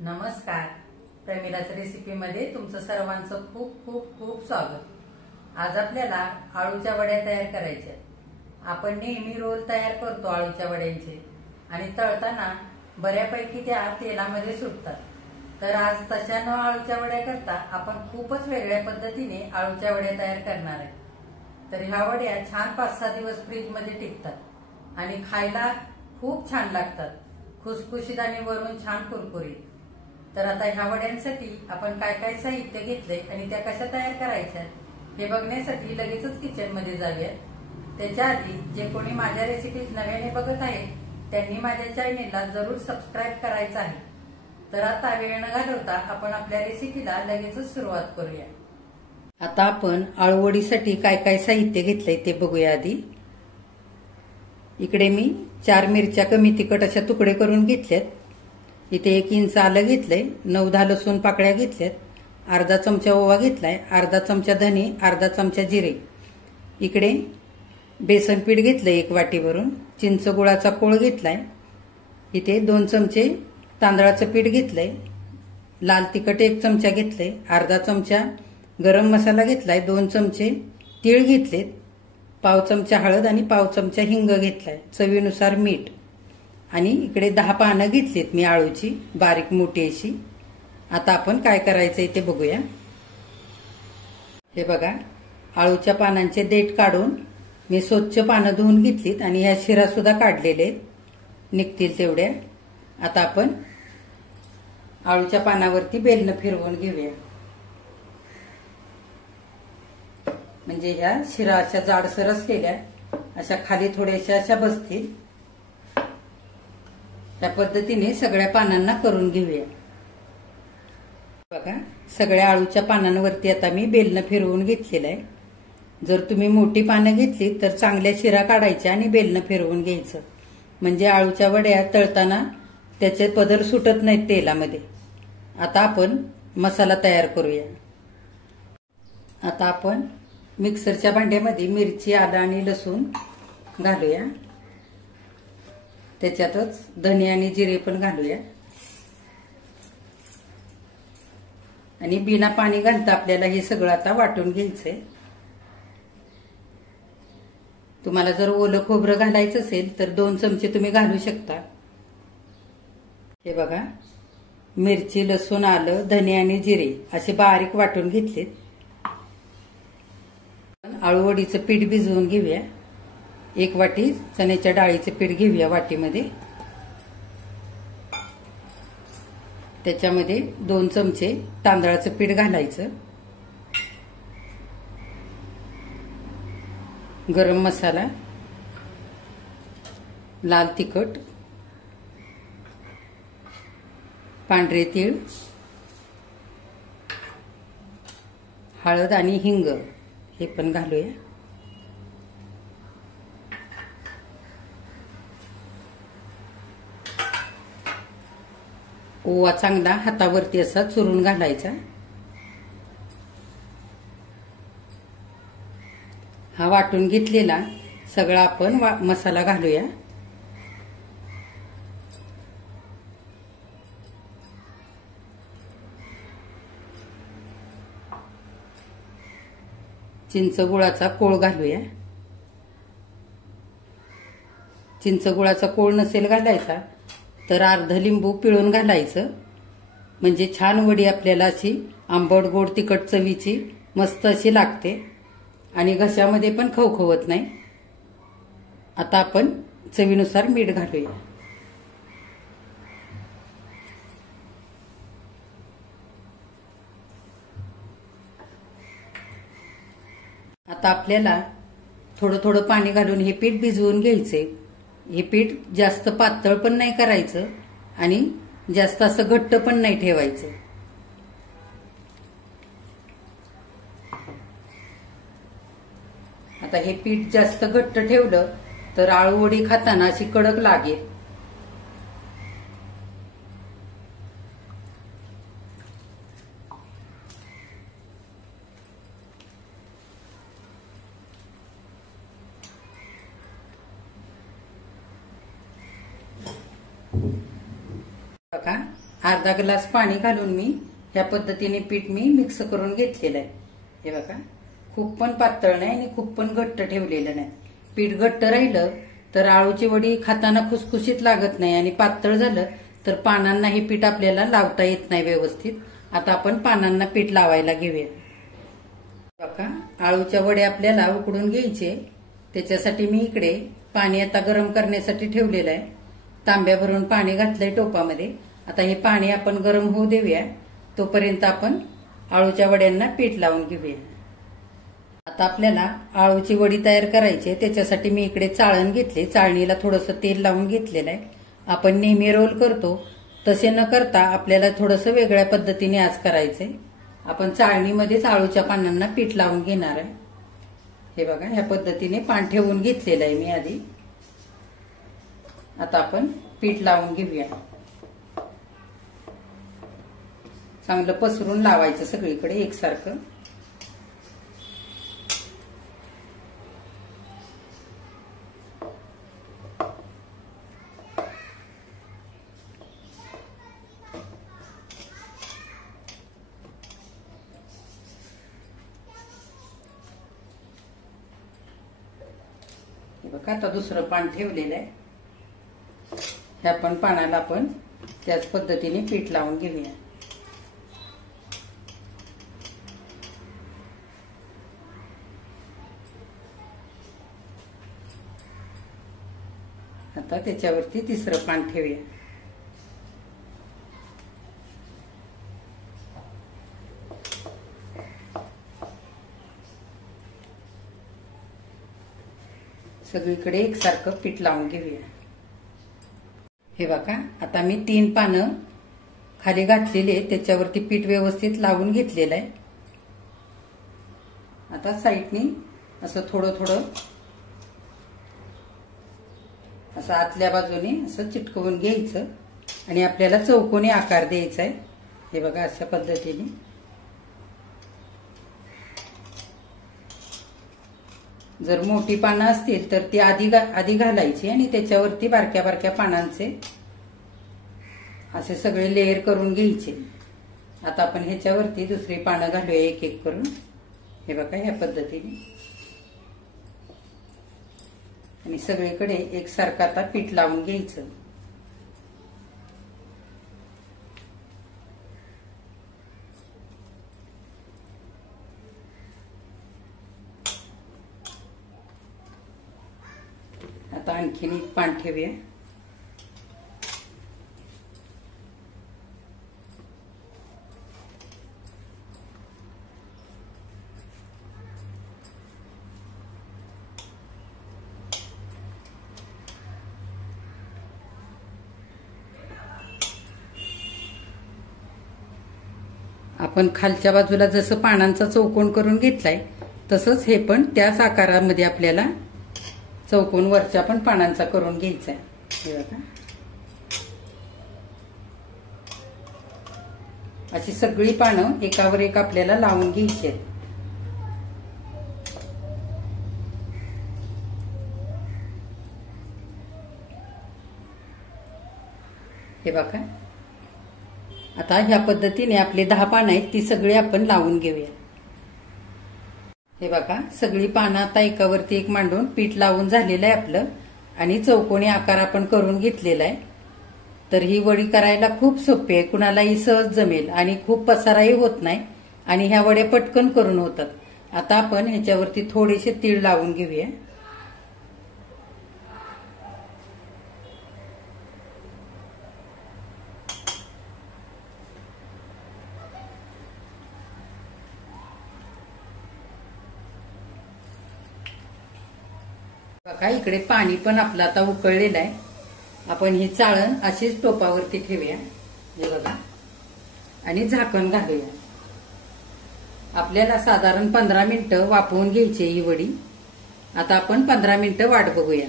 नमस्कार. प्रमिलाच रेसिपीमध्ये तुमचं सर्वांचं खूप खूप खूप स्वागत. आज आपल्याला आळूच्या वड्या तयार करायच्या. आपण नेहमी रोल तयार करतो आळूच्या वड्यांचे आणि तळताना बऱ्यापैकी त्या तेलामध्ये सुटतात. तर आज तशा न आळूच्या वड्या करता आपण खूपच वेगळ्या पद्धतीने आळूच्या वड्या तयार करणार आहे. तर ह्या वड्या छान 5-6 दिवस फ्रीजमध्ये टिकतात आणि खायला खूप छान लागतात, खुसखुशीत आणि वरून छान कुरकुरीत. तर आता ह्या वड्यांसाठी आपण काय काय साहित्य घेतलंय आणि त्या कशा तयार करायच्या हे बघण्यासाठी लगेचच किचन मध्ये जाऊयात. त्याच्या आधी जे कोणी माझ्या रेसिपीज नव्याने बघत आहेत त्यांनी माझ्या चॅनेलला जरूर सबस्क्राईब करायचं आहे. तर आता वेळ न घालवता आपण आपल्या रेसिपीला लगेचच सुरुवात करूया. आता आपण आळूवडीसाठी काय काय साहित्य घेतलंय ते बघूया. आधी इकडे मी 4 मिरच्या कमी तिखट अशा तुकडे करून घेतल्यात. इथे 1 इंच आलं घेतलंय, 9-10 लसूण पाकळ्या घेतल्यात, अर्धा चमचा ओवा घेतलाय, अर्धा चमचा धने, अर्धा चमचा जिरे. इकडे बेसन पीठ घेतलंय 1 वाटीवरून, चिंच गुळाचा कोळ घेतलाय. इथे 2 चमचे तांदळाचं पीठ घेतलंय, लाल तिखट 1 चमचा घेतलंय, अर्धा चमचा गरम मसाला घेतलाय, 2 चमचे तीळ घेतलेत, पाव चमचा हळद आणि पाव चमचा हिंग घेतलाय, चवीनुसार मीठ. आणि इकडे 10 पानं घेतलीत मी आळूची, बारीक मोठी अशी. आता आपण काय करायचंय ते बघूया. हे बघा, आळूच्या पानांचे देठ काढून मी स्वच्छ पानं धुवून घेतलीत आणि ह्या शिरा सुद्धा काढलेले निघतील तेवढ्या. आता आपण आळूच्या पानावरती बेलनं फिरवून घेऊया, म्हणजे ह्या शिरा अशा जाडसर असलेल्या अशा खाली थोड्याशा अशा बसतील. त्या पद्धतीने सगळ्या पानांना करून घेऊया. बघा, सगळ्या आळूच्या पानांवरती आता मी बेलनं फिरवून घेतलेलं आहे. जर तुम्ही मोठी पानं घेतली तर चांगल्या शिरा काढायच्या आणि बेलनं फिरवून घ्यायचं, म्हणजे आळूच्या वड्या तळताना त्याचे पदर सुटत नाहीत तेलामध्ये. आता आपण मसाला तयार करूया. आता आपण मिक्सरच्या भांड्यामध्ये मिरची, आलं आणि लसूण घालूया. त्याच्यातच धने आणि जिरे पण घालूया. आणि बिना पाणी घालता आपल्याला हे सगळं आता वाटून घ्यायचंय. तुम्हाला जर ओलं खोबरं घालायचं असेल तर 2 चमचे तुम्ही घालू शकता. हे बघा, मिरची, लसूण, आलं, धने आणि जिरे असे बारीक वाटून घेतलेत. आळूवडीचं पीठ भिजवून घेऊया. 1 वाटी चण्याच्या डाळीचे पीठ घेऊया वाटीमध्ये. त्याच्यामध्ये 2 चमचे तांदळाचं पीठ घालायचं. गरम मसाला, लाल तिखट, पांढरे तीळ, हळद आणि हिंग हे पण घालूया. ओवा चांगला हातावरती असा चुरून घालायचा. हा वाटून घेतलेला सगळा आपण मसाला घालूया. चिंच गुळाचा कोळ घालूया. चिंच गुळाचा कोळ नसेल घालायचा तर अर्ध लिंबू पिळून घालायचं, म्हणजे छान वडी आपल्याला अशी आंबट गोड तिखट चवीची मस्त अशी लागते आणि घशामध्ये पण खवखवत नाही. आता आपण चवीनुसार मीठ घालूया. आता आपल्याला थोडं थोडं पाणी घालून हे पीठ भिजवून घ्यायचंय. हे पीठ जास्त पातळ पण नाही करायचं आणि जास्त असं घट्ट पण नाही ठेवायचं. आता हे पीठ जास्त घट्ट ठेवलं तर आळूवडी खाताना अशी कडक लागेल. बघा, अर्धा ग्लास पाणी घालून मी ह्या पद्धतीने पीठ मी मिक्स करून घेतलेलं आहे. हे बघा, खूप पण पातळ नाही आणि खूप पण घट्ट ठेवलेलं नाही. पीठ घट्ट राहिलं तर आळूची वडी खाताना खुसखुशीत लागत नाही आणि पातळ झालं तर पानांना हे पीठ आपल्याला लावता येत नाही व्यवस्थित. आता आपण पानांना पीठ लावायला घेऊया. बघा, आळूच्या वडे आपल्याला उकडून घ्यायचे. त्याच्यासाठी मी इकडे पाणी आता गरम करण्यासाठी ठेवलेलं आहे. तांब्या भरून पाणी घातलंय टोपामध्ये. आता हे पाणी आपण गरम होऊ देऊया. तोपर्यंत आपण आळूच्या वड्यांना पीठ लावून घेऊया. आता आपल्याला आळूची वडी तयार करायची. त्याच्यासाठी मी इकडे चाळण घेतली. चाळणीला थोडंसं तेल लावून घेतलेलं आहे. आपण नेहमी रोल करतो तसे न करता आपल्याला थोडंसं वेगळ्या पद्धतीने आज करायचंय. आपण चाळणीमध्येच आळूच्या पानांना पीठ लावून घेणार आहे. हे बघा, ह्या पद्धतीने पान ठेवून घेतलेलं आहे मी आधी. आता आपण पीठ लावून घेऊया. चांगलं पसरून लावायचं सगळीकडे एकसारखं. बघा, आता दुसरं पान ठेवलेलं आहे. ह्या पण पानाला आपण त्याच पद्धतीने पीठ लावून घेऊया. आता त्याच्यावरती तिसरं पान ठेवूया. सगळीकडे एकसारखं पीठ लावून घेऊया. हे बघा, आता मी 3 पानं खाली घातलेली आहे. त्याच्यावरती पीठ व्यवस्थित लावून घेतलेलं आहे. आता साईडनी असं थोडं थोडं असं आतल्या बाजूने असं चिटकवून घ्यायचं आणि आपल्याला चौकोनी आकार द्यायचा आहे. हे बघा, अशा पद्धतीने. जर मोठी पानं असतील तर ती आधी घालायची आणि त्याच्यावरती बारक्या बारक्या पानांचे असे सगळे लेयर करून घ्यायचे. आता आपण ह्याच्यावरती दुसरी पानं घालूया एक एक करून. हे बघा, ह्या पद्धतीने. आणि सगळीकडे एकसारखं आता पीठ लावून घ्यायचं. आता आणखीन एक पान ठेवूया. आपण खालच्या बाजूला जसं पानांचा चौकोन करून घेतलाय तसंच हे पण त्याच आकारामध्ये आपल्याला चौकोन वरच्या पण पानांचा करून घ्यायचा आहे. हे बघा, अशी सगळी पानं एकावर एक आपल्याला लावून घ्यायची आहेत. हे बघा, आता ह्या पद्धतीने आपले 10 पानं आहेत ती सगळी आपण लावून घेऊया. हे बघा, सगळी पानं आता एकावरती एक मांडून पीठ लावून झालेलं आहे आपलं आणि चौकोनी आकार आपण करून घेतलेला आहे. तर ही वडी करायला खूप सोपी आहे. कुणालाही सहज जमेल आणि खूप पसाराही होत नाही आणि ह्या वड्या पटकन करून होतात. आता आपण ह्याच्यावरती थोडेसे तीळ लावून घेऊया. बघा, इकडे पाणी पण आपलं आता उकळलेलं आहे. आपण ही चाळण अशीच टोपावरती ठेवूया. हे बघा, आणि झाकण घालूया. आपल्याला साधारण 15 मिनिटं वाफवून घ्यायची ही वडी. आता आपण 15 मिनिटं वाट बघूया.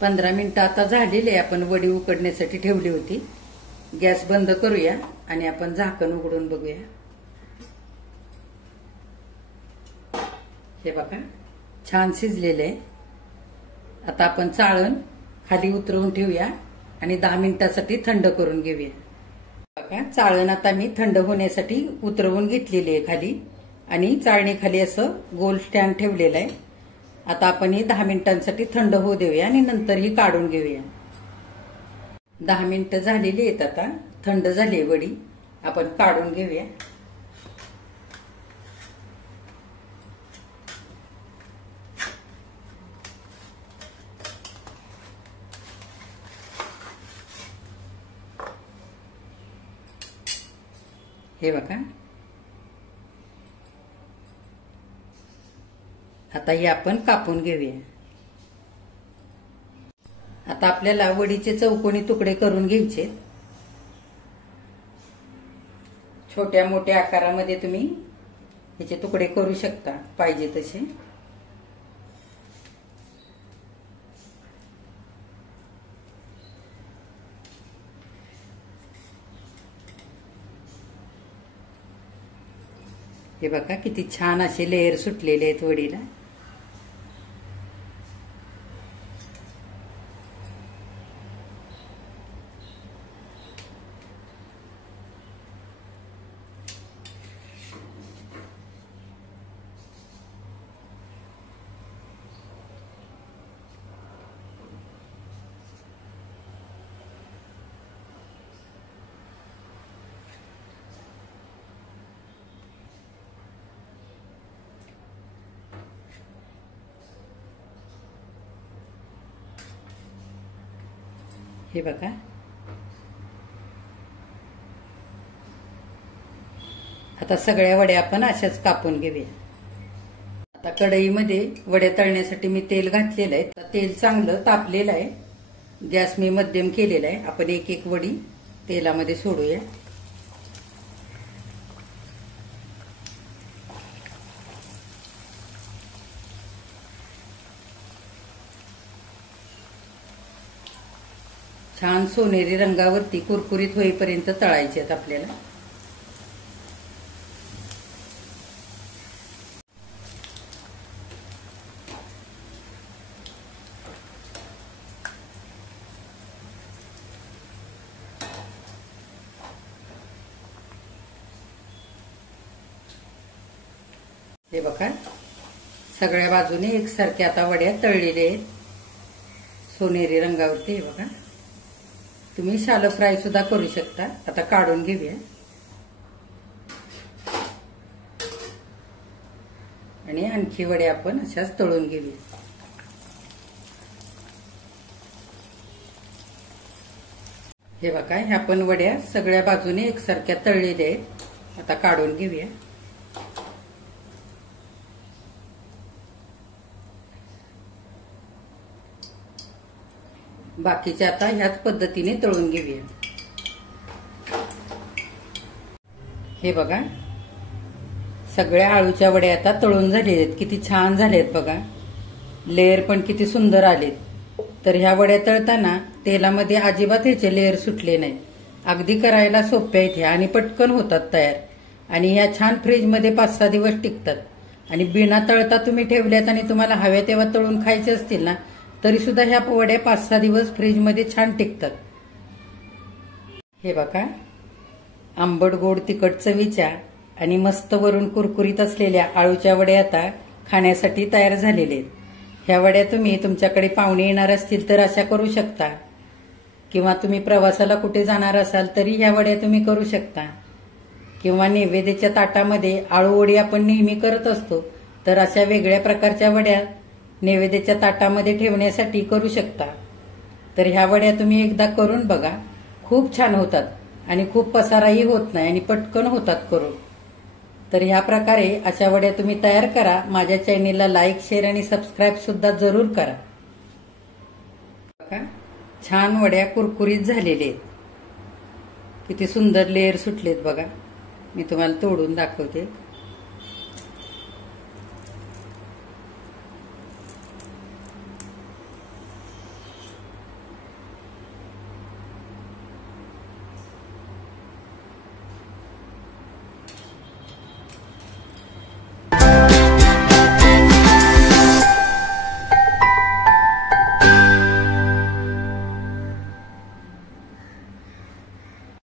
15 मिनिटं आता झालेली आहे. आपण वडी उकडण्यासाठी ठेवली होती. गॅस बंद करूया आणि आपण झाकण उघडून बघूया. हे बघा, छान शिजलेले आहे. आता आपण चाळण खाली उतरवून ठेवूया आणि 10 मिनिटासाठी थंड करून घेऊया. बघा चाळण आता मी थंड होण्यासाठी उतरवून घेतलेली आहे खाली आणि चाळणीखाली असं गोल स्टँड ठेवलेलं आहे. आता आपण ही 10 मिनिटांसाठी थंड होऊ देऊया आणि नंतर ही काढून घेऊया. 10 मिनिटं झालेली आहेत. आता थंड झाली वडी, आपण काढून घेऊया. हे बघा आता हे आपण कापून घेऊया. आता आपल्याला वडीचे चौकोनी तुकडे करून घ्यायचे. छोट्या मोठ्या आकारामध्ये तुम्ही ह्याचे तुकडे करू शकता पाहिजे तसे. हे बघा किती छान असे लेयर सुटलेले आहेत वडीला. हे बघा आता सगळ्या वड्या आपण अशाच कापून घेऊया. आता कढईमध्ये वड्या तळण्यासाठी मी तेल घातलेलं आहे. तेल चांगलं तापलेलं आहे. गॅस मी मध्यम केलेला आहे. आपण एक एक वडी तेलामध्ये सोडूया. छान सोनेरी रंगावरती कुरकुरीत होईपर्यंत तळायचे आहेत आपल्याला. हे बघा सगळ्या बाजूने एकसारख्या आता वड्या तळलेल्या आहेत सोनेरी रंगावरती. हे बघा तुम्ही शालो फ्राय सुद्धा करू शकता. आता काढून घेऊया आणि आणखी वडे आपण अशाच तळून घेऊया. हे बघा ह्या पण वड्या सगळ्या बाजूने एकसारख्या तळलेल्या आहेत. आता काढून घेऊया. बाकीच्या आता ह्याच पद्धतीने तळून घेऊया. हे बघा सगळ्या आळूच्या वड्या आता तळून झालेल्या आहेत. किती छान झालेत बघा. लेयर पण किती सुंदर आलेत. तर ह्या वड्या तळताना तेलामध्ये अजिबात ह्याचे लेयर सुटले नाहीत. अगदी करायला सोप्या आहेत ह्या आणि पटकन होतात तयार. आणि ह्या छान फ्रीजमध्ये 5-6 दिवस टिकतात. आणि बिना तळता तुम्ही ठेवल्यात आणि तुम्हाला हव्या तेव्हा तळून खायचे असतील ना तरी सुद्धा ह्या वड्या 5-6 दिवस फ्रीजमध्ये छान टिकतात. हे बघा आंबट गोड तिखट चवीच्या आणि मस्त वरून कुरकुरीत असलेल्या आळूच्या वड्या आता खाण्यासाठी तयार झालेल्या आहेत. ह्या वड्या तुम्ही तुमच्याकडे पाहुणे येणार असतील तर अशा करू शकता. किंवा तुम्ही प्रवासाला कुठे जाणार असाल तरी ह्या वड्या तुम्ही करू शकता. किंवा नैवेद्याच्या ताटामध्ये आळू वडी आपण नेहमी करत असतो तर अशा वेगळ्या प्रकारच्या वड्या नैवेद्याच्या ताटामध्ये ठेवण्यासाठी करू शकता. तर ह्या वड्या तुम्ही एकदा करून बघा. खूप छान होतात आणि खूप पसाराही होत नाही आणि पटकन होतात करून. तर ह्या प्रकारे अशा वड्या तुम्ही तयार करा. माझ्या चॅनेलला लाईक शेअर आणि सबस्क्राईब सुद्धा जरूर करा. बघा छान वड्या कुरकुरीत झालेले आहेत. किती सुंदर लेयर सुटलेत बघा. मी तुम्हाला तोडून दाखवते.